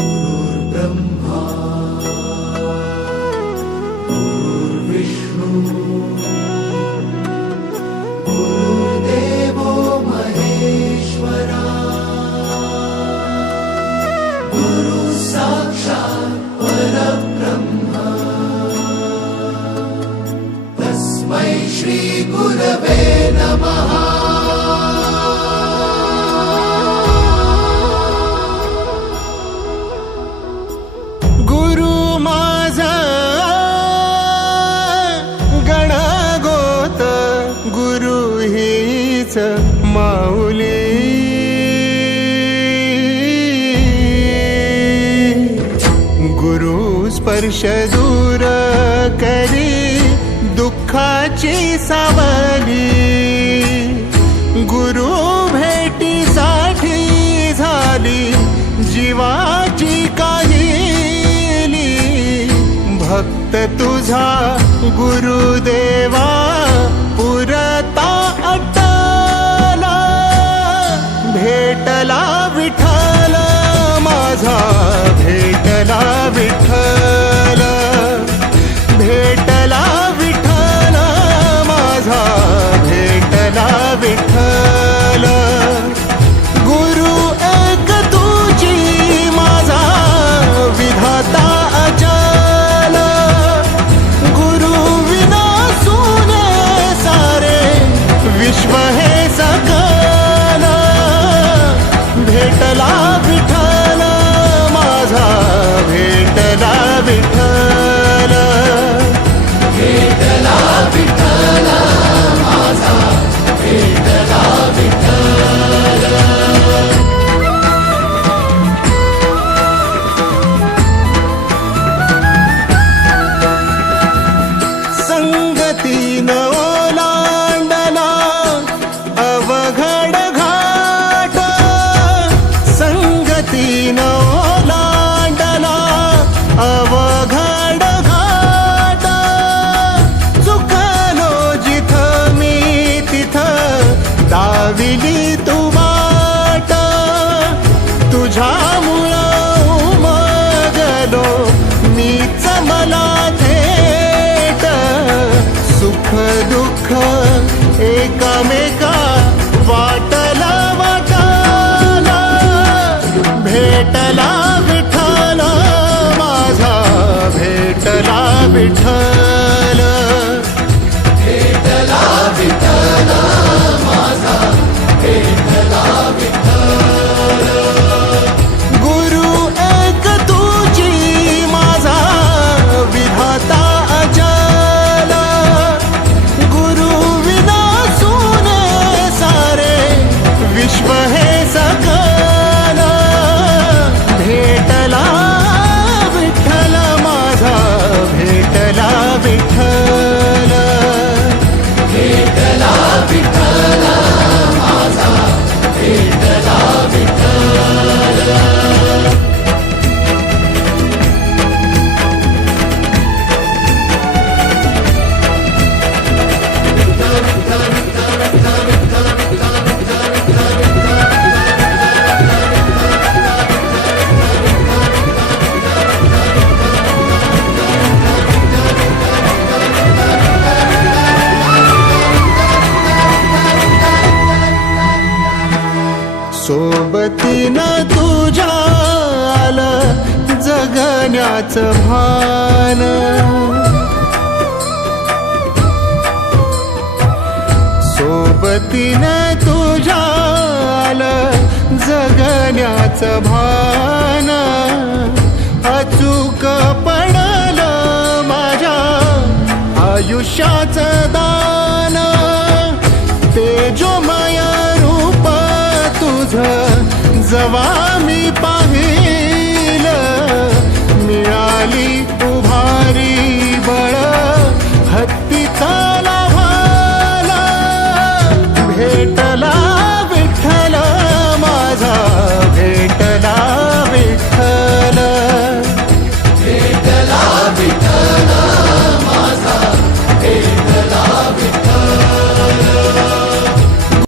गुरुर्ब्रह्मा गुरुर्विष्णू गुरुर्देवो महेश्वरा गुरु साक्षात् परब्रह्म तस्मै श्री गुरवे नमः। माऊली गुरु स्पर्श दूर करी दुःखाची सावली गुरु भेटीसाठी झाली जीवाची काहिली भक्त तुझा गुरुदेवा पुरता भेटला विठ्ठल माझा भेटला विठ्ठल भेटला विठ्ठल माझा भेटला विठ्ठल गुरु एक तुझी माझा विधाता अचल गुरु विना सुने सारे विश्व हे सकल भेटला विठ्ठल माझा भेटला विठ्ठल भेटला विठ्ठल माझा भेटला विठ्ठल। संगतीन ओलांडला अवघड घाट संगतीन ओलांडला अवघड घाट चुकलो जिथं मी तिथं दाविली तू वाट तुझ्यामुळं उमगलो मीच मला थेट सुख दुःख एकामेका वाटला वाटाला भेटला विठ्ठल माझा भेटला विठ्ठल भेटला विठ्ठल माझा भेटला विठ्ठल गुरु एक तुझी माझा विधाता अचल गुरु विना सुने सारे विश्व हे सकल भेटला विठ्ठल माझा भेटला विठ्ठल भेटला विठ्ठल माझा भेटला विठ्ठल। सोबतीनं तुझ्या आलं जगण्याचं भान सोबतीनं तुझ्या आलं जगण्याचं भान अचूक पडलं माझ्या आयुष्याचं दान तेजोमय रूप तुझं जवा मी पाहिलं मिळाली उभारी बळ हत्तीचा